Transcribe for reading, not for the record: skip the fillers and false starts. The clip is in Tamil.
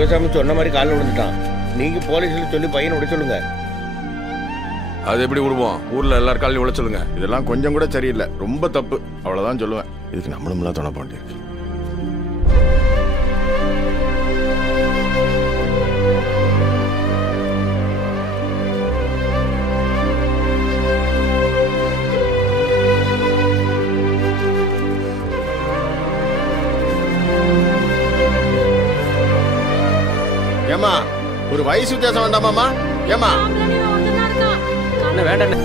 சிவசாமி சொன்ன மாதிரி காலில் விழுந்துட்டான். நீங்க போலீஸ்ல சொல்லி பையனை விட சொல்லுங்க. அது எப்படி விடுவோம்? ஊர்ல எல்லாரும் காலையும் விட சொல்லுங்க. இதெல்லாம் கொஞ்சம் கூட சரியில்லை, ரொம்ப தப்பு, அவ்வளவுதான் சொல்லுவேன். இதுக்கு நம்மளும் துணை போண்டியிருக்கு. ஏமா ஒரு வயசு வித்தியாசம் வேண்டாமாமா? ஏமா என்ன வேண்டாம்?